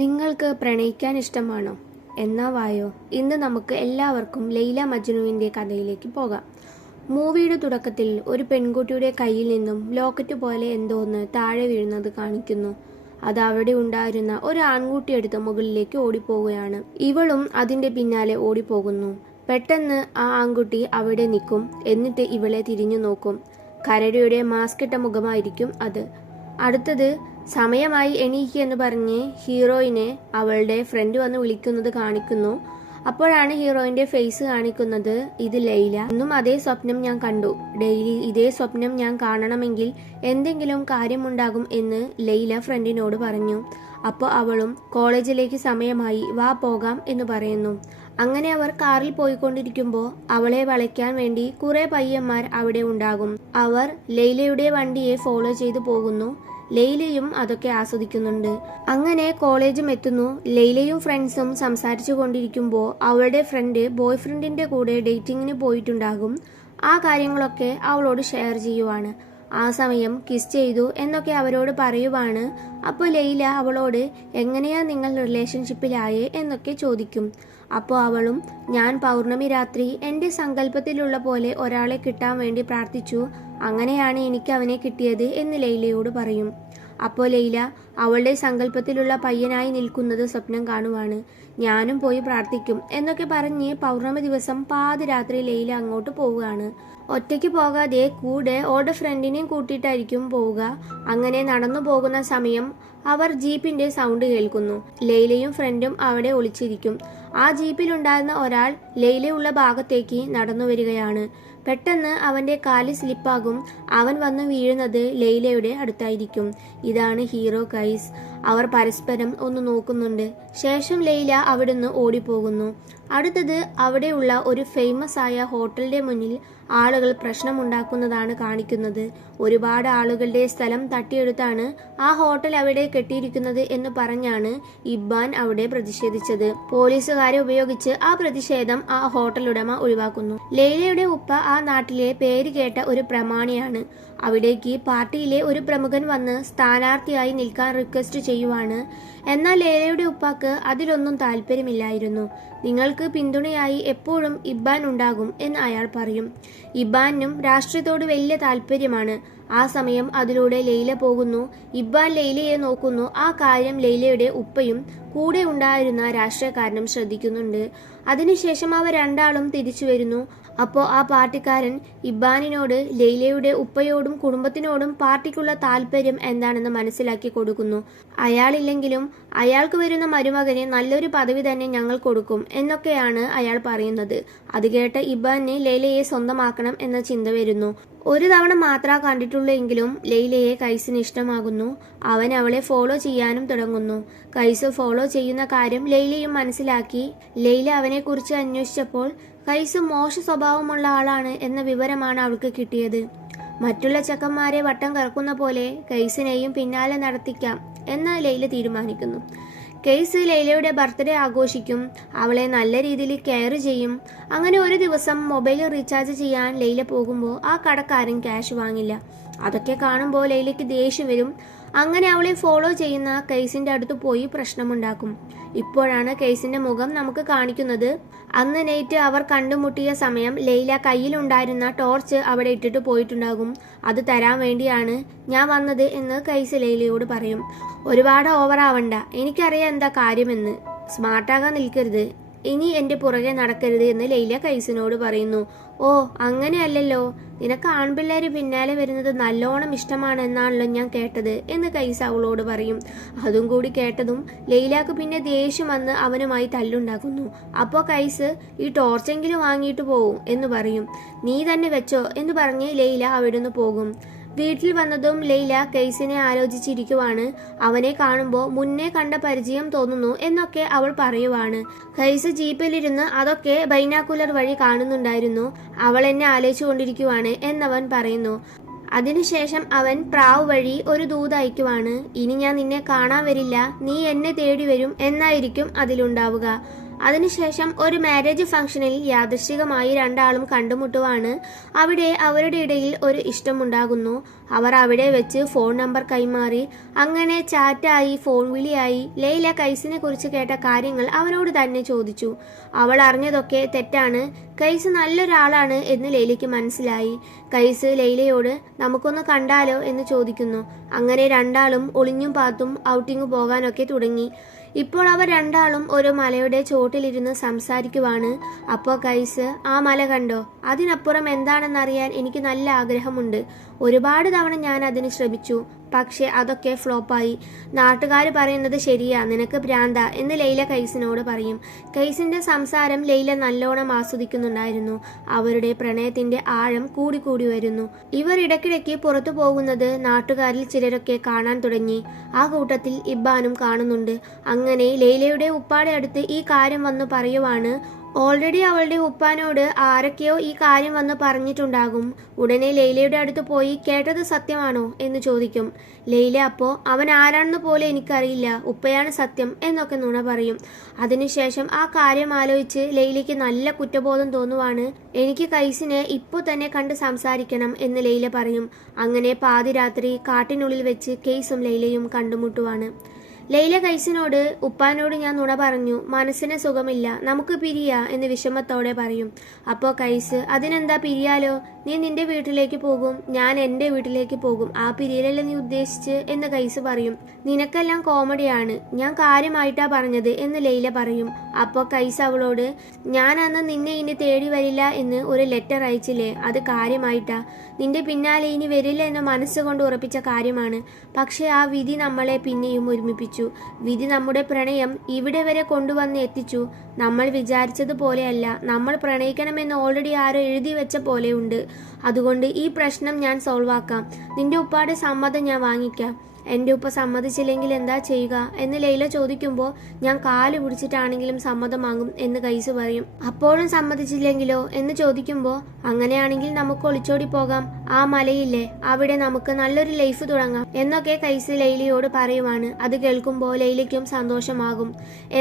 നിങ്ങൾക്ക് പ്രണയിക്കാൻ ഇഷ്ടമാണോ? എന്നാ വായോ, ഇന്ന് നമുക്ക് എല്ലാവർക്കും ലൈല മജ്നുവിൻ്റെ കഥയിലേക്ക് പോകാം. മൂവിയുടെ തുടക്കത്തിൽ ഒരു പെൺകുട്ടിയുടെ കയ്യിൽ നിന്നും ലോക്കറ്റ് പോലെ എന്തോന്ന് താഴെ വീഴുന്നത് കാണിക്കുന്നു. അത് അവിടെ ഉണ്ടായിരുന്ന ഒരു ആൺകുട്ടി എടുത്ത് മുകളിലേക്ക് ഓടിപ്പോവുകയാണ്. ഇവളും അതിന്റെ പിന്നാലെ ഓടിപ്പോകുന്നു. പെട്ടെന്ന് ആ ആൺകുട്ടി അവിടെ നിൽക്കും. എന്നിട്ട് ഇവളെ തിരിഞ്ഞു നോക്കും. കരടിയുടെ മാസ്കിട്ട മുഖമായിരിക്കും അത്. അടുത്തത് സമയമായി എണീക്ക് എന്ന് പറഞ്ഞ് ഹീറോയിനെ അവളുടെ ഫ്രണ്ട് വന്ന് വിളിക്കുന്നത് കാണിക്കുന്നു. അപ്പോഴാണ് ഹീറോയിന്റെ ഫേസ് കാണിക്കുന്നത്. ഇത് ലൈല. ഇന്നും അതേ സ്വപ്നം ഞാൻ കണ്ടു. ഡെയിലി ഇതേ സ്വപ്നം ഞാൻ കാണണമെങ്കിൽ എന്തെങ്കിലും കാര്യമുണ്ടാകും എന്ന് ലൈല ഫ്രണ്ടിനോട് പറഞ്ഞു. അപ്പോൾ അവളും കോളേജിലേക്ക് സമയമായി, വാ പോകാം എന്ന് പറയുന്നു. അങ്ങനെ അവർ കാറിൽ പോയിക്കൊണ്ടിരിക്കുമ്പോൾ അവളെ വളയ്ക്കാൻ വേണ്ടി കുറെ പയ്യന്മാർ അവിടെ ഉണ്ടാകും. അവർ ലൈലയുടെ വണ്ടിയെ ഫോളോ ചെയ്തു പോകുന്നു. ലൈലയും അതൊക്കെ ആസ്വദിക്കുന്നുണ്ട്. അങ്ങനെ കോളേജും എത്തുന്നു. ലൈലയും ഫ്രണ്ട്സും സംസാരിച്ചു കൊണ്ടിരിക്കുമ്പോൾ അവളുടെ ഫ്രണ്ട് ബോയ് ഫ്രണ്ടിന്റെ കൂടെ ഡേറ്റിങ്ങിന് പോയിട്ടുണ്ടാകും. ആ കാര്യങ്ങളൊക്കെ അവളോട് ഷെയർ ചെയ്യുവാണ്. ആ സമയം കിസ് ചെയ്തു എന്നൊക്കെ അവരോട് പറയുവാണ്. അപ്പോൾ ലൈല അവളോട് എങ്ങനെയാ നിങ്ങൾ റിലേഷൻഷിപ്പിലായേ എന്നൊക്കെ ചോദിക്കും. അപ്പോൾ അവളും ഞാൻ പൗർണമി രാത്രി എൻ്റെ സങ്കല്പത്തിലുള്ള പോലെ ഒരാളെ കിട്ടാൻ വേണ്ടി പ്രാർത്ഥിച്ചു. അങ്ങനെയാണ് എനിക്ക് അവനെ കിട്ടിയത് എന്ന് ലൈലയോട് പറയും. അപ്പോൾ ലൈല അവളുടെ സങ്കല്പത്തിലുള്ള പയ്യനായി നിൽക്കുന്നത് സ്വപ്നം കാണുവാണ്. ഞാനും പോയി പ്രാർത്ഥിക്കും എന്നൊക്കെ പറഞ്ഞ് പൗർണമി ദിവസം പാതിരാത്രി ലൈല അങ്ങോട്ട് പോവുകയാണ്. ഒറ്റയ്ക്ക് പോകാതെ കൂടെ ഓടെ ഫ്രണ്ടിനെയും കൂട്ടിയിട്ടായിരിക്കും പോവുക. അങ്ങനെ നടന്നു പോകുന്ന സമയം അവർ ജീപ്പിന്റെ സൗണ്ട് കേൾക്കുന്നു. ലൈലയും ഫ്രണ്ടും അവിടെ ഒളിച്ചിരിക്കും. ആ ജീപ്പിലുണ്ടായിരുന്ന ഒരാൾ ലൈലയുള്ള ഭാഗത്തേക്ക് നടന്നു വരികയാണ്. പെട്ടെന്ന് അവന്റെ കാല് സ്ലിപ്പാകും. അവൻ വന്ന് വീഴുന്നത് ലൈലയുടെ അടുത്തായിരിക്കും. ഇതാണ് ഹീറോ ഗൈസ്. അവർ പരസ്പരം ഒന്ന് നോക്കുന്നുണ്ട്. ശേഷം ലൈല അവിടുന്ന് ഓടിപ്പോകുന്നു. അടുത്തത് അവിടെയുള്ള ഒരു ഫേമസ് ആയ ഹോട്ടലിന്റെ മുന്നിൽ ആളുകൾ പ്രശ്നമുണ്ടാക്കുന്നതാണ് കാണിക്കുന്നത്. ഒരുപാട് ആളുകളുടെ സ്ഥലം തട്ടിയെടുത്താണ് ആ ഹോട്ടൽ അവിടെ കെട്ടിയിരിക്കുന്നത് എന്ന് പറഞ്ഞാണ് ഇബ്ബാൻ അവിടെ പ്രതിഷേധിച്ചത്. പോലീസുകാരെ ഉപയോഗിച്ച് ആ പ്രതിഷേധം ആ ഹോട്ടൽ ഉടമ ഒഴിവാക്കുന്നു. ലൈലയുടെ ഉപ്പ ആ നാട്ടിലെ പേര് കേട്ട ഒരു പ്രമാണിയാണ്. അവിടേക്ക് പാർട്ടിയിലെ ഒരു പ്രമുഖൻ വന്ന് സ്ഥാനാർത്ഥിയായി നിൽക്കാൻ റിക്വസ്റ്റ് ചെയ്യുവാണ്. എന്നാൽ ലൈലയുടെ ഉപ്പാക്ക് അതിലൊന്നും താല്പര്യമില്ലായിരുന്നു. നിങ്ങൾക്ക് പിന്തുണയായി എപ്പോഴും ഇബ്ബാൻ ഉണ്ടാകും എന്ന് അയാൾ പറയും. ഇബ്ബാനും രാഷ്ട്രീയത്തോട് വലിയ താല്പര്യമാണ്. ആ സമയം അതിലൂടെ ലൈല പോകുന്നു. ഇബ്ബാൻ ലൈലയെ നോക്കുന്നു. ആ കാര്യം ലൈലയുടെ ഉപ്പയും കൂടെ ഉണ്ടായിരുന്ന രാഷ്ട്രീയക്കാരനും ശ്രദ്ധിക്കുന്നുണ്ട്. അതിനുശേഷം അവർ രണ്ടാളും തിരിച്ചു വരുന്നു. അപ്പോൾ ആ പാർട്ടിക്കാരൻ ഇബ്ബാനിനോട് ലൈലയുടെ ഉപ്പയോടും കുടുംബത്തിനോടും പാർട്ടിക്കുള്ള താല്പര്യം എന്താണെന്ന് മനസ്സിലാക്കി കൊടുക്കുന്നു. അയാളില്ലെങ്കിലും അയാൾക്ക് വരുന്ന മരുമകന് നല്ലൊരു പദവി തന്നെ ഞങ്ങൾ കൊടുക്കും എന്നൊക്കെയാണ് അയാൾ പറയുന്നത്. അത് കേട്ട ഇബ്ബാന് ലൈലയെ സ്വന്തമാക്കണം എന്ന ചിന്ത വരുന്നു. ഒരു തവണ മാത്രമേ കണ്ടിട്ടുള്ളൂ എങ്കിലും ലൈലയെ കൈസിന് ഇഷ്ടമാകുന്നു. അവൻ അവളെ ഫോളോ ചെയ്യാനും തുടങ്ങുന്നു. കൈസ് ഫോളോ ചെയ്യുന്ന കാര്യം ലൈലയും മനസ്സിലാക്കി. ലൈല അവനെക്കുറിച്ച് അന്വേഷിച്ചപ്പോൾ കൈസ് മോശ സ്വഭാവമുള്ള ആളാണ് എന്ന വിവരമാണ് അവൾക്ക് കിട്ടിയത്. മറ്റുള്ള ചെക്കന്മാരെ വട്ടം കറക്കുന്ന പോലെ കൈസിനെയും പിന്നാലെ നടത്തിക്കാം എന്ന് ലൈല തീരുമാനിക്കുന്നു. കൈസ് ലൈലയുടെ ബർത്ത്ഡേ ആഘോഷിക്കും. അവളെ നല്ല രീതിയിൽ കെയർ ചെയ്യും. അങ്ങനെ ഒരു ദിവസം മൊബൈൽ റീചാർജ് ചെയ്യാൻ ലൈല പോകുമ്പോൾ ആ കടക്കാരൻ ക്യാഷ് വാങ്ങില്ല. അതൊക്കെ കാണുമ്പോൾ ലൈലയ്ക്ക് ദേഷ്യം വരും. അങ്ങനെ അവളെ ഫോളോ ചെയ്യുന്ന കൈസിന്റെ അടുത്ത് പോയി പ്രശ്നമുണ്ടാക്കും. ഇപ്പോഴാണ് കൈസിന്റെ മുഖം നമുക്ക് കാണിക്കുന്നത്. അന്ന് നൈറ്റ് അവർ കണ്ടുമുട്ടിയ സമയം ലൈല കയ്യിലുണ്ടായിരുന്ന ടോർച്ച് അവിടെ ഇട്ടിട്ട് പോയിട്ടുണ്ടാകും. അത് തരാൻ വേണ്ടിയാണ് ഞാൻ വന്നത് എന്ന് കൈസ് ലൈലയോട് പറയും. ഒരുപാട് ഓവറാവണ്ട, എനിക്കറിയാം എന്താ കാര്യമെന്ന്. സ്മാർട്ടാകാൻ നിൽക്കരുത്, ഇനി എന്റെ പുറകെ നടക്കരുത് എന്ന് ലൈല കൈസിനോട് പറയുന്നു. ഓ അങ്ങനെയല്ലല്ലോ, നിനക്ക് ആൺപിള്ളേര് പിന്നാലെ വരുന്നത് നല്ലോണം ഇഷ്ടമാണ് എന്നാണല്ലോ ഞാൻ കേട്ടത് എന്ന് കൈസ് അവളോട് പറയും. അതും കൂടി കേട്ടതും ലൈലാക്ക് പിന്നെ ദേഷ്യം വന്ന് അവനുമായി തല്ലുണ്ടാക്കുന്നു. അപ്പോൾ കൈസ് ഈ ടോർച്ചെങ്കിലും വാങ്ങിയിട്ട് പോവും എന്ന് പറയും. നീ തന്നെ വെച്ചോ എന്ന് പറഞ്ഞ് ലൈല അവിടുന്ന് പോകും. വീട്ടിൽ വന്നതും ലൈല കൈസിനെ ആലോചിച്ചിരിക്കുവാണ്. അവനെ കാണുമ്പോൾ മുന്നേ കണ്ട പരിചയം തോന്നുന്നു എന്നൊക്കെ അവൾ പറയുവാണ്. കൈസ് ജീപ്പിലിരുന്ന് അതൊക്കെ ബൈനാക്കുലർ വഴി കാണുന്നുണ്ടായിരുന്നു. അവൾ എന്നെ ആലോചിച്ചു കൊണ്ടിരിക്കുവാണ് എന്നവൻ പറയുന്നു. അതിനുശേഷം അവൻ പ്രാവ് വഴി ഒരു ദൂത് അയക്കുവാണ്. ഇനി ഞാൻ നിന്നെ കാണാൻ വരില്ല, നീ എന്നെ തേടി വരും എന്നായിരിക്കും അതിലുണ്ടാവുക. അതിനുശേഷം ഒരു മാരേജ് ഫംഗ്ഷനിൽ യാദൃശ്ചികമായി രണ്ടാളും കണ്ടുമുട്ടുവാണ്. അവിടെ അവരുടെ ഇടയിൽ ഒരു ഇഷ്ടമുണ്ടാകുന്നു. അവർ അവിടെ വെച്ച് ഫോൺ നമ്പർ കൈമാറി. അങ്ങനെ ചാറ്റായി, ഫോൺ വിളിയായി. ലൈല കൈസിനെ കുറിച്ച് കേട്ട കാര്യങ്ങൾ അവനോട് തന്നെ ചോദിച്ചു. അവൾ അറിഞ്ഞതൊക്കെ തെറ്റാണ്. കൈസ് നല്ലൊരാളാണ് എന്ന് ലൈലയ്ക്ക് മനസ്സിലായി. കൈസ് ലൈലയോട് നമുക്കൊന്ന് കണ്ടാലോ എന്ന് ചോദിക്കുന്നു. അങ്ങനെ രണ്ടാളും ഒളിഞ്ഞും പാത്തും ഔട്ടിങ് പോകാനൊക്കെ തുടങ്ങി. ഇപ്പോൾ അവർ രണ്ടാളും ഒരു മലയുടെ ചോട്ടിലിരുന്ന് സംസാരിക്കുവാണ്. അപ്പോൾ കൈസ്, ആ മല കണ്ടോ? അതിനപ്പുറം എന്താണെന്നറിയാൻ എനിക്ക് നല്ല ആഗ്രഹമുണ്ട്. ഒരുപാട് തവണ ഞാൻ അതിന് ശ്രമിച്ചു, പക്ഷെ അതൊക്കെ ഫ്ലോപ്പായി. നാട്ടുകാർ പറയുന്നത് ശരിയാ, നിനക്ക് ഭ്രാന്ത എന്ന് ലൈല കൈസിനോട് പറയും. കൈസിന്റെ സംസാരം ലൈല നല്ലോണം ആസ്വദിക്കുന്നുണ്ടായിരുന്നു. അവരുടെ പ്രണയത്തിന്റെ ആഴം കൂടി വരുന്നു. ഇവർ ഇടയ്ക്കിടയ്ക്ക് പുറത്തു പോകുന്നത് നാട്ടുകാരിൽ ചിലരൊക്കെ കാണാൻ തുടങ്ങി. ആ കൂട്ടത്തിൽ ഇബ്ബാനും കാണുന്നുണ്ട്. അങ്ങനെ ലൈലയുടെ ഉപ്പാടെ അടുത്ത് ഈ കാര്യം വന്ന് പറയുവാണ്. ഓൾറെഡി അവളുടെ ഉപ്പാനോട് ആരൊക്കെയോ ഈ കാര്യം വന്ന് പറഞ്ഞിട്ടുണ്ടാകും. ഉടനെ ലൈലയുടെ അടുത്ത് പോയി കേട്ടത് സത്യമാണോ എന്ന് ചോദിക്കും. ലൈല അപ്പോ അവൻ ആരാണെന്ന് പോലെ എനിക്കറിയില്ല, ഉപ്പയാണ് സത്യം എന്നൊക്കെ നുണ പറയും. അതിനുശേഷം ആ കാര്യം ആലോചിച്ച് ലൈലയ്ക്ക് നല്ല കുറ്റബോധം തോന്നുവാണ്. എനിക്ക് കൈസിനെ ഇപ്പോൾ തന്നെ കണ്ട് സംസാരിക്കണം എന്ന് ലൈല പറയും. അങ്ങനെ പാതിരാത്രി കാട്ടിനുള്ളിൽ വെച്ച് കൈസും ലൈലയും കണ്ടുമുട്ടുവാണ്. ലൈല കൈസിനോട് ഉപ്പാനോട് ഞാൻ നുണ പറഞ്ഞു, മനസ്സിന് സുഖമില്ല, നമുക്ക് പിരിയാ എന്ന് വിഷമത്തോടെ പറയും. അപ്പോൾ കൈസ്, അതിനെന്താ പിരിയാലോ, നീ നിന്റെ വീട്ടിലേക്ക് പോകും, ഞാൻ എൻ്റെ വീട്ടിലേക്ക് പോകും, ആ പിരിയലല്ലേ നീ ഉദ്ദേശിച്ച് എന്ന് കൈസ് പറയും. നിനക്കെല്ലാം കോമഡിയാണ്, ഞാൻ കാര്യമായിട്ടാ പറഞ്ഞത് എന്ന് ലൈല പറയും. അപ്പോൾ കൈസ് അവളോട്, ഞാൻ അന്ന് നിന്നെ ഇനി തേടി വരില്ല എന്ന് ഒരു ലെറ്റർ അയച്ചില്ലേ, അത് കാര്യമായിട്ടാ. നിന്റെ പിന്നാലെ ഇനി വരില്ല എന്ന് മനസ്സുകൊണ്ട് ഉറപ്പിച്ച കാര്യമാണ്. പക്ഷെ ആ വിധി നമ്മളെ പിന്നെയും ഒരുമിപ്പിച്ചു. വിധി നമ്മുടെ പ്രണയം ഇവിടെ വരെ കൊണ്ടുവന്ന് എത്തിച്ചു. നമ്മൾ വിചാരിച്ചതുപോലെയല്ല, നമ്മൾ പ്രണയിക്കണമെന്ന് ഓൾറെഡി ആരോ എഴുതി വെച്ച പോലെയുണ്ട്. അതുകൊണ്ട് ഈ പ്രശ്നം ഞാൻ സോൾവ് ആക്കാം. നിന്റെ ഉപ്പാടെ സമ്മതം ഞാൻ വാങ്ങിക്കാം. എൻ്റെ ഉപ്പ സമ്മതിച്ചില്ലെങ്കിൽ എന്താ ചെയ്യുക എന്ന് ലൈല ചോദിക്കുമ്പോൾ, ഞാൻ കാല് പിടിച്ചിട്ടാണെങ്കിലും സമ്മതം വാങ്ങും എന്ന് കൈസ് പറയും. അപ്പോഴും സമ്മതിച്ചില്ലെങ്കിലോ എന്ന് ചോദിക്കുമ്പോൾ, അങ്ങനെയാണെങ്കിൽ നമുക്ക് ഒളിച്ചോടി പോകാം, ആ മലയില്ലേ അവിടെ നമുക്ക് നല്ലൊരു ലൈഫ് തുടങ്ങാം എന്നൊക്കെ കൈസ് ലൈലയോട് പറയുവാണ്. അത് കേൾക്കുമ്പോൾ ലൈലയ്ക്കും സന്തോഷമാകും.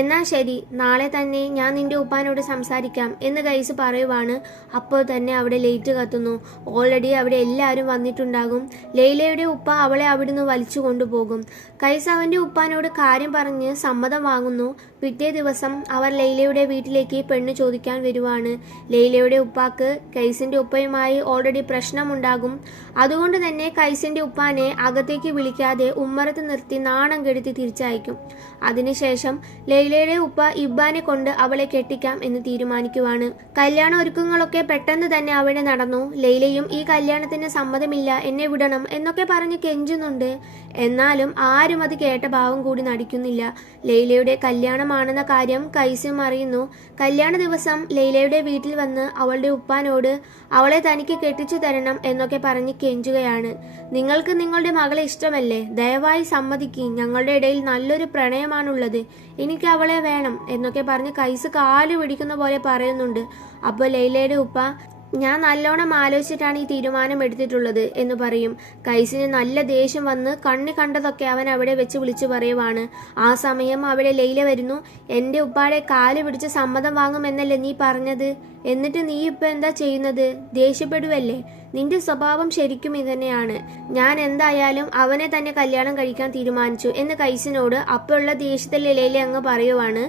എന്നാൽ ശരി, നാളെ തന്നെ ഞാൻ നിന്റെ ഉപ്പാനോട് സംസാരിക്കാം എന്ന് കൈസ് പറയുവാണ്. അപ്പോൾ തന്നെ അവിടെ ലൈറ്റ് കത്തുന്നു. ഓൾറെഡി അവിടെ എല്ലാവരും വന്നിട്ടുണ്ടാകും. ലൈലയുടെ ഉപ്പ അവളെ അവിടുന്ന് വലിച്ചു കൊണ്ടുപോകും. കൈസ് അവന്റെ ഉപ്പാനോട് കാര്യം പറഞ്ഞ് സമ്മതം വാങ്ങുന്നു. പിറ്റേ ദിവസം അവർ ലൈലയുടെ വീട്ടിലേക്ക് പെണ്ണ് ചോദിക്കാൻ വരുവാണ്. ലൈലയുടെ ഉപ്പാക്ക് കൈസിന്റെ ഉപ്പയുമായി ഓൾറെഡി പ്രശ്നമുണ്ടാകും. അതുകൊണ്ട് തന്നെ കൈസിന്റെ ഉപ്പാനെ അകത്തേക്ക് വിളിക്കാതെ ഉമ്മറത്ത് നിർത്തി നാണം കെടുത്തി തിരിച്ചയക്കും. അതിനുശേഷം ലൈലയുടെ ഉപ്പ ഇബ്ബാനെ കൊണ്ട് അവളെ കെട്ടിക്കാം എന്ന് തീരുമാനിക്കുവാണ്. കല്യാണ ഒരുക്കങ്ങളൊക്കെ പെട്ടെന്ന് തന്നെ അവിടെ നടന്നു. ലൈലയും ഈ കല്യാണത്തിന് സമ്മതമില്ല, എന്നെ വിടണം എന്നൊക്കെ പറഞ്ഞ് കെഞ്ചുന്നുണ്ട്. എന്നാലും ആരും അത് കേട്ട ഭാവം കൂടി നടിക്കുന്നില്ല. ലൈലയുടെ കല്യാണമാണെന്ന കാര്യം കൈസും അറിയുന്നു. കല്യാണ ദിവസം ലൈലയുടെ വീട്ടിൽ വന്ന് അവളുടെ ഉപ്പാനോട് അവളെ തനിക്ക് കെട്ടിച്ചു തരണം എന്നൊക്കെ പറഞ്ഞ് കെഞ്ചുകയാണ്. നിങ്ങൾക്ക് നിങ്ങളുടെ മകളെ ഇഷ്ടമല്ലേ, ദയവായി സമ്മതിക്കും, ഞങ്ങളുടെ ഇടയിൽ നല്ലൊരു പ്രണയമാണുള്ളത്, എനിക്ക് അവളെ വേണം എന്നൊക്കെ പറഞ്ഞ് കൈസ് കാല് പിടിക്കുന്ന പോലെ പറയുന്നുണ്ട്. അപ്പോൾ ലൈലയുടെ ഉപ്പ, ഞാൻ നല്ലോണം ആലോചിച്ചിട്ടാണ് ഈ തീരുമാനം എടുത്തിട്ടുള്ളത് എന്ന് പറയും. കൈസിന് നല്ല ദേഷ്യം വന്ന് കണ്ണി കണ്ടതൊക്കെ അവൻ അവിടെ വെച്ച് വിളിച്ചു പറയുവാണ്. ആ സമയം അവിടെ ലൈല വരുന്നു. എൻ്റെ ഉപ്പാടെ കാല് പിടിച്ച് സമ്മതം വാങ്ങുമെന്നല്ലേ നീ പറഞ്ഞത്, എന്നിട്ട് നീ ഇപ്പം എന്താ ചെയ്യുന്നത്, ദേഷ്യപ്പെടുവല്ലേ? നിന്റെ സ്വഭാവം ശരിക്കും ഇതന്നെയാണ്. ഞാൻ എന്തായാലും അവനെ തന്നെ കല്യാണം കഴിക്കാൻ തീരുമാനിച്ചു എന്ന് കൈസിനോട് അപ്പോഴുള്ള ദേഷ്യത്തിൽ ലൈല അങ്ങ് പറയുവാണ്.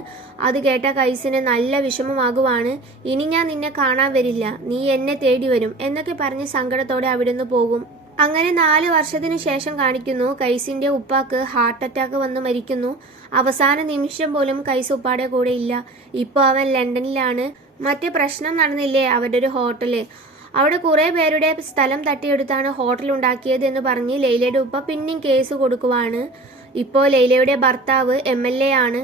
അത് കേട്ട കൈസിന് നല്ല വിഷമമാകുവാണ്. ഇനി ഞാൻ നിന്നെ കാണാൻ വരില്ല, നീ എന്നെ തേടി വരും എന്നൊക്കെ പറഞ്ഞ് സങ്കടത്തോടെ അവിടുന്ന് പോകും. അങ്ങനെ 4 വർഷത്തിനു ശേഷം കാണിക്കുന്നു, കൈസിന്റെ ഉപ്പാക്ക് ഹാർട്ട് അറ്റാക്ക് വന്ന് മരിക്കുന്നു. അവസാന നിമിഷം പോലും കൈസ് ഉപ്പാടെ കൂടെ ഇല്ല. ഇപ്പോൾ അവൻ ലണ്ടനിലാണ്. മറ്റേ പ്രശ്നം നടന്നില്ലേ അവരുടെ ഒരു ഹോട്ടല്, അവിടെ കുറെ പേരുടെ സ്ഥലം തട്ടിയെടുത്താണ് ഹോട്ടൽ ഉണ്ടാക്കിയത് എന്ന് പറഞ്ഞ് ലൈലയുടെ ഉപ്പ പിന്നെയും കേസ് കൊടുക്കുവാണ്. ഇപ്പോൾ ലൈലയുടെ ഭർത്താവ് MLA ആണ്.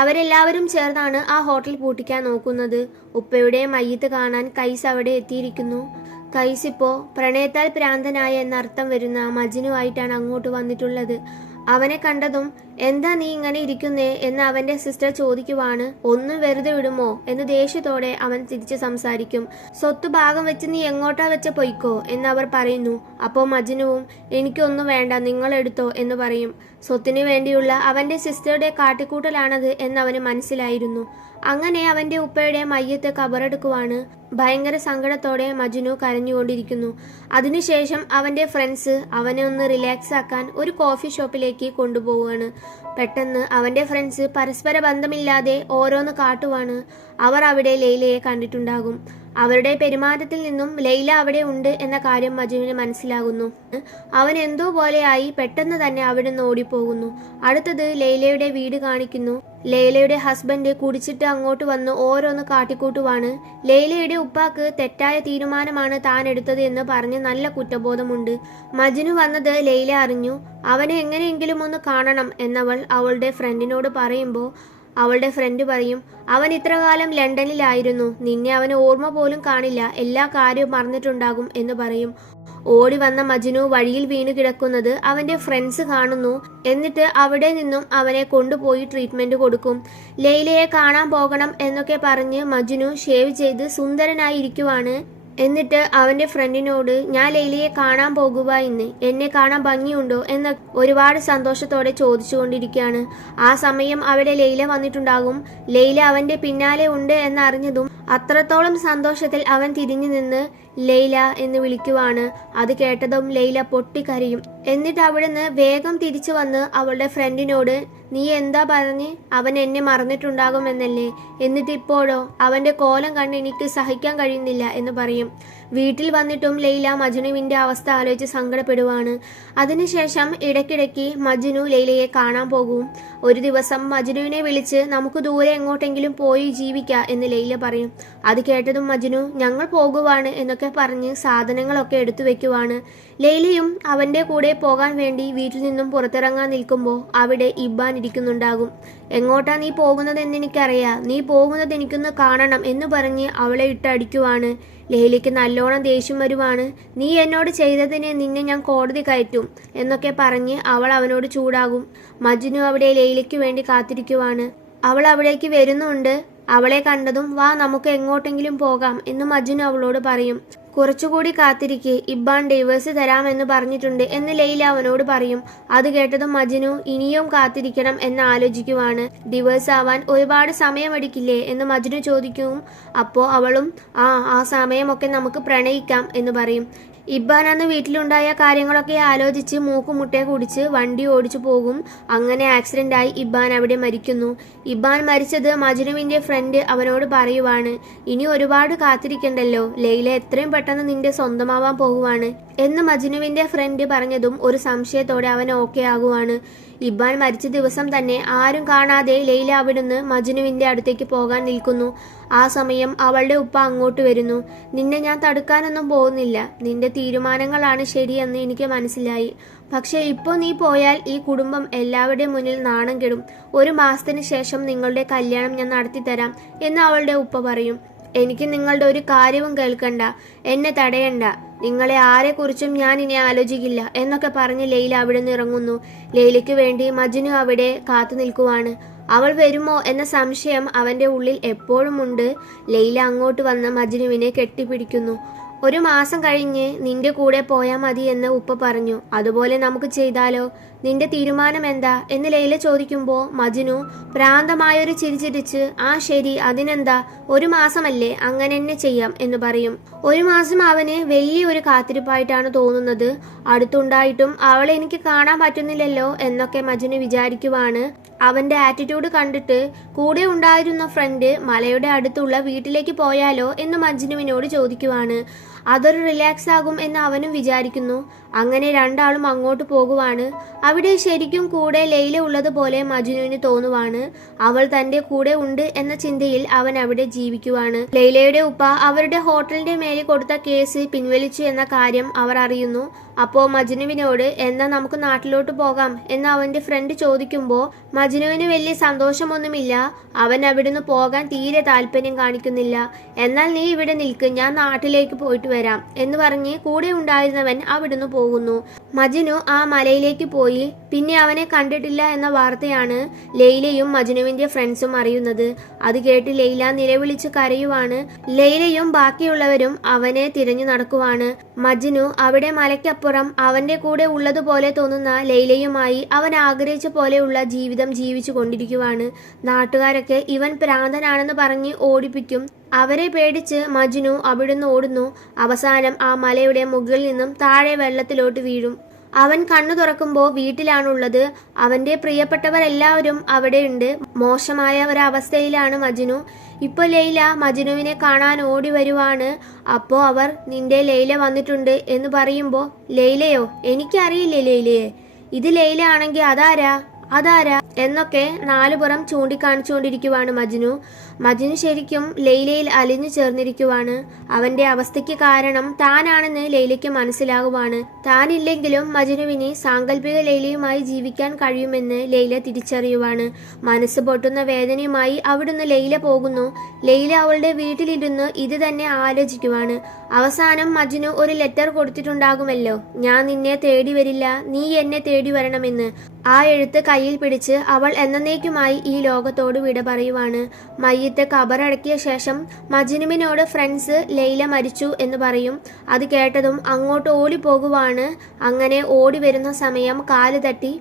അവരെല്ലാവരും ചേർന്നാണ് ആ ഹോട്ടൽ പൂട്ടിക്കാൻ നോക്കുന്നത്. ഉപ്പയുടെ മയ്യത്ത് കാണാൻ കൈസ് അവിടെ എത്തിയിരിക്കുന്നു. കൈസ് ഇപ്പോൾ പ്രണയത്താൽ ഭ്രാന്തനായ എന്നർത്ഥം വരുന്ന മജ്നു ആയിട്ടാണ് അങ്ങോട്ട് വന്നിട്ടുള്ളത്. അവനെ കണ്ടതും എന്താ നീ ഇങ്ങനെ ഇരിക്കുന്നേ എന്ന് അവന്റെ സിസ്റ്റർ ചോദിക്കുവാണ്. ഒന്നും വെറുതെ വിടുമോ എന്ന് ദേഷ്യത്തോടെ അവൻ തിരിച്ച് സംസാരിക്കും. സ്വത്ത് ഭാഗം വെച്ച് നീ എങ്ങോട്ടാ വെച്ച പൊയ്ക്കോ എന്ന് അവർ പറയുന്നു. അപ്പോൾ മജ്നുവും എനിക്കൊന്നും വേണ്ട, നിങ്ങൾ എടുത്തോ എന്ന് പറയും. സ്വത്തിനു വേണ്ടിയുള്ള അവന്റെ സിസ്റ്ററുടെ കാട്ടിക്കൂട്ടലാണത് എന്നവന് മനസ്സിലായിരുന്നു. അങ്ങനെ അവന്റെ ഉപ്പയുടെ മയ്യത്ത് കബറെടുക്കുവാണ്. ഭയങ്കര സങ്കടത്തോടെ മജ്നു കരഞ്ഞുകൊണ്ടിരിക്കുന്നു. അതിനുശേഷം അവന്റെ ഫ്രണ്ട്സ് അവനെ ഒന്ന് റിലാക്സ് ആക്കാൻ ഒരു കോഫി ഷോപ്പിലേക്ക് കൊണ്ടുപോവുകയാണ്. പെട്ടെന്ന് അവന്റെ ഫ്രണ്ട്സ് പരസ്പര ബന്ധമില്ലാതെ ഓരോന്ന് കാട്ടുവാണ്. അവർ അവിടെ ലൈലയെ കണ്ടിട്ടുണ്ടാകും. അവരുടെ പെരുമാറ്റത്തിൽ നിന്നും ലൈല അവിടെ ഉണ്ട് എന്ന കാര്യം മജ്നുവിന് മനസ്സിലാകുന്നു. അവൻ എന്തോ പോലെയായി പെട്ടെന്ന് തന്നെ അവിടെ നിന്ന് ഓടിപ്പോകുന്നു. അടുത്തത് ലൈലയുടെ വീട് കാണിക്കുന്നു. ലൈലയുടെ ഹസ്ബൻഡ് കുടിച്ചിട്ട് അങ്ങോട്ട് വന്ന് ഓരോന്ന് കാട്ടിക്കൂട്ടുവാണ്. ലൈലയുടെ ഉപ്പാക്ക് തെറ്റായ തീരുമാനമാണ് താൻ എടുത്തത് എന്ന് പറഞ്ഞ് നല്ല കുറ്റബോധമുണ്ട്. മജ്നു വന്നത് ലൈല അറിഞ്ഞു. അവനെ എങ്ങനെയെങ്കിലും ഒന്ന് കാണണം എന്നവൾ അവളുടെ ഫ്രണ്ടിനോട് പറയുമ്പോൾ അവളുടെ ഫ്രണ്ട് പറയും, അവൻ ഇത്രകാലം ലണ്ടനിലായിരുന്നു, നിന്നെ അവന് ഓർമ്മ പോലും കാണില്ല, എല്ലാ കാര്യവും മറന്നിട്ടുണ്ടാകും എന്ന് പറയും. ഓടി വന്ന മജ്നു വഴിയിൽ വീണു കിടക്കുന്നത് അവന്റെ ഫ്രണ്ട്സ് കാണുന്നു. എന്നിട്ട് അവിടെ നിന്നും അവനെ കൊണ്ടുപോയി ട്രീറ്റ്മെന്റ് കൊടുക്കും. ലൈലയെ കാണാൻ പോകണം എന്നൊക്കെ പറഞ്ഞ് മജ്നു ഷേവ് ചെയ്ത് സുന്ദരനായിരിക്കുവാണ്. എന്നിട്ട് അവന്റെ ഫ്രണ്ടിനോട് ഞാൻ ലൈലയെ കാണാൻ പോകുക എന്ന്, എന്നെ കാണാൻ ഭംഗിയുണ്ടോ എന്ന് ഒരുപാട് സന്തോഷത്തോടെ ചോദിച്ചുകൊണ്ടിരിക്കുകയാണ്. ആ സമയം അവിടെ ലൈല വന്നിട്ടുണ്ടാകും. ലൈല അവന്റെ പിന്നാലെ ഉണ്ട് എന്നറിഞ്ഞതും അത്രത്തോളം സന്തോഷത്തിൽ അവൻ തിരിഞ്ഞു നിന്ന് ലൈല എന്ന് വിളിക്കുവാണ്. അത് കേട്ടതും ലൈല പൊട്ടിക്കരയും. എന്നിട്ട് അവിടുന്ന് വേഗം തിരിച്ചു വന്ന് അവളുടെ ഫ്രണ്ടിനോട് നീ എന്താ പറഞ്ഞ്, അവൻ എന്നെ മറന്നിട്ടുണ്ടാകുമെന്നല്ലേ, എന്നിട്ട് ഇപ്പോഴോ അവന്റെ കോലം കണ്ട് എനിക്ക് സഹിക്കാൻ കഴിയുന്നില്ല എന്ന് പറയും. വീട്ടിൽ വന്നിട്ടും ലൈല മജ്നുവിന്റെ അവസ്ഥ ആലോചിച്ച് സങ്കടപ്പെടുവാണ്. അതിനുശേഷം ഇടയ്ക്കിടയ്ക്ക് മജ്നു ലൈലയെ കാണാൻ പോകും. ഒരു ദിവസം മജ്നുവിനെ വിളിച്ച് നമുക്ക് ദൂരെ എങ്ങോട്ടെങ്കിലും പോയി ജീവിക്കാം എന്ന് ലൈല പറയും. അത് കേട്ടതും മജ്നു ഞങ്ങൾ പോകുവാണ് എന്നൊക്കെ പറഞ്ഞ് സാധനങ്ങളൊക്കെ എടുത്തു വെക്കുവാണ്. ലൈലയും അവന്റെ കൂടെ പോകാൻ വേണ്ടി വീട്ടിൽ നിന്നും പുറത്തിറങ്ങാൻ നിൽക്കുമ്പോൾ അവിടെ ഇബ്ബാൻ ഇരിക്കുന്നുണ്ടാകും. എങ്ങോട്ടാ നീ പോകുന്നത് എന്ന് എനിക്കറിയാം, നീ പോകുന്നത് എനിക്കൊന്ന് കാണണം എന്ന് പറഞ്ഞ് അവളെ ഇട്ടടിക്കുവാണ്. ലൈലയ്ക്ക് നല്ലോണം ദേഷ്യം വരുവാണ്. നീ എന്നോട് ചെയ്തതിന് നിന്നെ ഞാൻ കോടതി കയറ്റും എന്നൊക്കെ പറഞ്ഞ് അവൾ അവനോട് ചൂടാകും. മജ്നു അവിടെ ലൈലയ്ക്ക് വേണ്ടി കാത്തിരിക്കുവാണ്. അവൾ അവിടേക്ക് വരുന്നുണ്ട്. അവളെ കണ്ടതും വാ നമുക്ക് എങ്ങോട്ടെങ്കിലും പോകാം എന്ന് മജ്നു അവളോട് പറയും. കുറച്ചുകൂടി കാത്തിരിക്കെ, ഇബ്ബാൻ ഡൈവേഴ്സ് തരാമെന്ന് പറഞ്ഞിട്ടുണ്ട് എന്ന് ലൈല അവനോട് പറയും. അത് കേട്ടതും മജ്നു ഇനിയും കാത്തിരിക്കണം എന്ന് ആലോചിക്കുവാണ്. ഡിവേഴ്സ് ആവാൻ ഒരുപാട് സമയമെടുക്കില്ലേ എന്ന് മജ്നു ചോദിക്കും. അപ്പോൾ അവളും ആ സമയമൊക്കെ നമുക്ക് പ്രണയിക്കാം എന്ന് പറയും. ഇബ്ബാൻ അന്ന് വീട്ടിലുണ്ടായ കാര്യങ്ങളൊക്കെ ആലോചിച്ച് മൂക്കുമുട്ടെ കുടിച്ച് വണ്ടി ഓടിച്ചു പോകും. അങ്ങനെ ആക്സിഡന്റായി ഇബ്ബാൻ അവിടെ മരിക്കുന്നു. ഇബ്ബാൻ മരിച്ചത് മജ്നുവിന്റെ ഫ്രണ്ട് അവനോട് പറയുവാണ്, ഇനി ഒരുപാട് കാത്തിരിക്കണ്ടല്ലോ, ലൈല എത്രയും പെട്ടെന്ന് നിന്റെ സ്വന്തമാവാൻ പോകുവാണ് എന്ന് മജ്നുവിന്റെ ഫ്രണ്ട് പറഞ്ഞതും ഒരു സംശയത്തോടെ അവൻ ഓക്കെ ആകുവാണ്. ഇബ്ബാൻ മരിച്ച ദിവസം തന്നെ ആരും കാണാതെ ലൈല അവിടുന്ന് മജ്നുവിന്റെ അടുത്തേക്ക് പോകാൻ നിൽക്കുന്നു. ആ സമയം അവളുടെ ഉപ്പ അങ്ങോട്ട് വരുന്നു. നിന്നെ ഞാൻ തടുക്കാനൊന്നും പോകുന്നില്ല, നിന്റെ തീരുമാനങ്ങളാണ് ശരിയെന്ന് എനിക്ക് മനസ്സിലായി. പക്ഷെ ഇപ്പോൾ നീ പോയാൽ ഈ കുടുംബം എല്ലാവരുടെയും മുന്നിൽ നാണം കെടും. 1 മാസത്തിന് ശേഷം നിങ്ങളുടെ കല്യാണം ഞാൻ നടത്തിത്തരാം എന്ന് അവളുടെ ഉപ്പ പറയും. എനിക്ക് നിങ്ങളുടെ ഒരു കാര്യവും കേൾക്കണ്ട, എന്നെ തടയണ്ട, നിങ്ങളെ ആരെക്കുറിച്ചും ഞാൻ ഇനി ആലോചിക്കില്ല എന്നൊക്കെ പറഞ്ഞ് ലൈല അവിടെ നിന്ന് ഇറങ്ങുന്നു. ലൈലയ്ക്ക് വേണ്ടി മജ്നു അവിടെ കാത്തു നിൽക്കുവാണ്. അവൾ വരുമോ എന്ന സംശയം അവന്റെ ഉള്ളിൽ എപ്പോഴും ഉണ്ട്. ലൈല അങ്ങോട്ട് വന്ന് മജ്നുവിനെ കെട്ടിപ്പിടിക്കുന്നു. 1 മാസം കഴിഞ്ഞ് നിന്റെ കൂടെ പോയാൽ മതി എന്ന് ഉപ്പ പറഞ്ഞു. അതുപോലെ നമുക്ക് ചെയ്താലോ? നിന്റെ തീരുമാനം എന്താ എന്ന് ലൈല ചോദിക്കുമ്പോൾ മജ്നു ഭ്രാന്തമായൊരു ചിരിച്ചിരിച്ച് ശരി, അതിനെന്താ, 1 മാസമല്ലേ, അങ്ങനെ തന്നെ ചെയ്യാം എന്ന് പറയും. 1 മാസം അവന് വലിയൊരു കാത്തിരിപ്പായിട്ടാണ് തോന്നുന്നത്. അടുത്തുണ്ടായിട്ടും അവളെ എനിക്ക് കാണാൻ പറ്റുന്നില്ലല്ലോ എന്നൊക്കെ മജ്നു വിചാരിക്കുവാണ്. അവന്റെ ആറ്റിറ്റ്യൂഡ് കണ്ടിട്ട് കൂടെ ഉണ്ടായിരുന്ന ഫ്രണ്ട് മലയുടെ അടുത്തുള്ള വീട്ടിലേക്ക് പോയാലോ എന്ന് മജ്നുവിനോട് ചോദിക്കുവാണ്. അതൊരു റിലാക്സ് ആകും എന്ന് അവനും വിചാരിക്കുന്നു. അങ്ങനെ രണ്ടാളും അങ്ങോട്ട് പോകുവാണ്. അവിടെ ശരിക്കും കൂടെ ലൈല ഉള്ളതുപോലെ മജ്നുവിന് തോന്നുവാണ്. അവൾ തന്റെ കൂടെ ഉണ്ട് എന്ന ചിന്തയിൽ അവൻ അവിടെ ജീവിക്കുവാണ്. ലൈലയുടെ ഉപ്പ അവരുടെ ഹോട്ടലിന്റെ മേലെ കൊടുത്ത കേസ് പിൻവലിച്ചു എന്ന കാര്യം അവർ അറിയുന്നു. അപ്പോൾ മജ്നുവിനോട് എന്നാ നമുക്ക് നാട്ടിലോട്ട് പോകാം എന്ന് അവന്റെ ഫ്രണ്ട് ചോദിക്കുമ്പോൾ മജ്നുവിന് വലിയ സന്തോഷമൊന്നുമില്ല. അവൻ അവിടുന്ന് പോകാൻ തീരെ താല്പര്യം കാണിക്കുന്നില്ല. എന്നാൽ നീ ഇവിടെ നിൽക്ക്, ഞാൻ നാട്ടിലേക്ക് പോയിട്ട് വരാം എന്ന് പറഞ്ഞ് കൂടെ ഉണ്ടായിരുന്നവൻ അവിടുന്ന് പോകുന്നു. മജ്നു ആ മലയിലേക്ക് പോയി. പിന്നെ അവനെ കണ്ടിട്ടില്ല എന്ന വാർത്തയാണ് ലൈലയും മജ്നുവിന്റെ ഫ്രണ്ട്സും അറിയുന്നത്. അത് കേട്ട് ലൈല നിലവിളിച്ച് കരയുവാണ്. ലൈലയും ബാക്കിയുള്ളവരും അവനെ തിരഞ്ഞു നടക്കുവാണ്. മജ്നു അവിടെ മലയ്ക്കപ്പുറം അവന്റെ കൂടെ ഉള്ളതുപോലെ തോന്നുന്ന ലൈലയുമായി അവൻ ആഗ്രഹിച്ച പോലെയുള്ള ജീവിതം ജീവിച്ചു കൊണ്ടിരിക്കുവാണ്. നാട്ടുകാരൊക്കെ ഇവൻ ഭ്രാന്തനാണെന്ന് പറഞ്ഞ് ഓടിപ്പിക്കും. അവരെ പേടിച്ച് മജ്നു അവിടുന്ന് ഓടുന്നു. അവസാനം ആ മലയുടെ മുകളിൽ നിന്നും താഴെ വെള്ളത്തിലോട്ട് വീഴും. അവൻ കണ്ണു തുറക്കുമ്പോൾ വീട്ടിലാണുള്ളത്. അവന്റെ പ്രിയപ്പെട്ടവരെല്ലാവരും അവിടെയുണ്ട്. മോശമായ ഒരവസ്ഥയിലാണ് മജ്നു. ഇപ്പൊ ലൈല മജ്നുവിനെ കാണാൻ ഓടി വരുവാണ്. അപ്പോ അവർ നിന്റെ ലൈല വന്നിട്ടുണ്ട് എന്ന് പറയുമ്പോ ലൈലയോ, എനിക്കറിയില്ലേ ലൈലയെ, ഇത് ലൈല ആണെങ്കിൽ അതാരാ എന്നൊക്കെ നാലുപുറം ചൂണ്ടിക്കാണിച്ചുകൊണ്ടിരിക്കുവാണ് മജ്നു. മജ്നു ശരിക്കും ലൈലയിൽ അലിഞ്ഞു ചേർന്നിരിക്കുവാണ്. അവന്റെ അവസ്ഥയ്ക്ക് കാരണം താനാണെന്ന് ലൈലയ്ക്ക് മനസ്സിലാകുവാണ്. താനില്ലെങ്കിലും മജ്നുവിന് സാങ്കല്പിക ലൈലയുമായി ജീവിക്കാൻ കഴിയുമെന്ന് ലൈല തിരിച്ചറിയുവാണ്. മനസ്സ് പൊട്ടുന്ന വേദനയുമായി അവിടുന്ന് ലൈല പോകുന്നു. ലൈല അവളുടെ വീട്ടിലിരുന്ന് ഇത് തന്നെ ആലോചിക്കുവാണ്. അവസാനം മജ്നു ഒരു ലെറ്റർ കൊടുത്തിട്ടുണ്ടാകുമല്ലോ, ഞാൻ നിന്നെ തേടി വരില്ല, നീ എന്നെ തേടി വരണമെന്ന്. ആ എഴുത്ത് കയ്യിൽ പിടിച്ച് അവൾ എന്നേക്കുമായി ഈ ലോകത്തോട് വിട പറയുവാണ്. മയ്യത്ത് ഖബറടക്കിയ ശേഷം മജ്നുവിനോട് ഫ്രണ്ട്സ് ലൈല മരിച്ചു എന്ന് പറയും. അത് കേട്ടതും അങ്ങോട്ട് ഓടിപ്പോകുവാണ്. അങ്ങനെ ഓടി വരുന്ന സമയം കാല് തട്ടി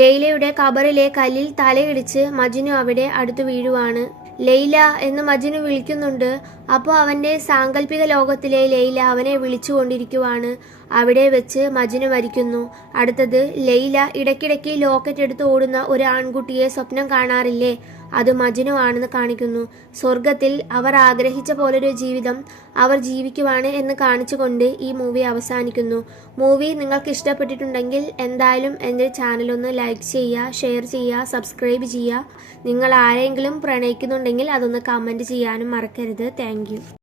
ലൈലയുടെ ഖബറിലെ കല്ലിൽ തലയിടിച്ച് മജ്നു അവിടെ അടുത്തു വീഴുവാണ്. ലൈല എന്ന് മജ്നു വിളിക്കുന്നുണ്ട്. അപ്പോൾ അവന്റെ സാങ്കല്പിക ലോകത്തിലെ ലൈല അവനെ വിളിച്ചുകൊണ്ടിരിക്കുവാണ്. അവിടെ വെച്ച് മജ്നു മരിക്കുന്നു. അടുത്തത് ലൈല ഇടയ്ക്കിടയ്ക്ക് ലോക്കറ്റ് എടുത്ത് ഓടുന്ന ഒരു ആൺകുട്ടിയെ സ്വപ്നം കാണാറില്ലേ, അത് മജ്നു ആണെന്ന് കാണിക്കുന്നു. സ്വർഗത്തിൽ അവർ ആഗ്രഹിച്ച പോലൊരു ജീവിതം അവർ ജീവിക്കുവാണ് എന്ന് കാണിച്ചുകൊണ്ട് ഈ മൂവി അവസാനിക്കുന്നു. മൂവി നിങ്ങൾക്ക് ഇഷ്ടപ്പെട്ടിട്ടുണ്ടെങ്കിൽ എന്തായാലും എൻ്റെ ചാനലൊന്ന് ലൈക്ക് ചെയ്യുക, ഷെയർ ചെയ്യുക, സബ്സ്ക്രൈബ് ചെയ്യുക. നിങ്ങൾ ആരെങ്കിലും പ്രണയിക്കുന്നുണ്ടെങ്കിൽ അതൊന്ന് കമൻറ്റ് ചെയ്യാനും മറക്കരുത്. Thank you.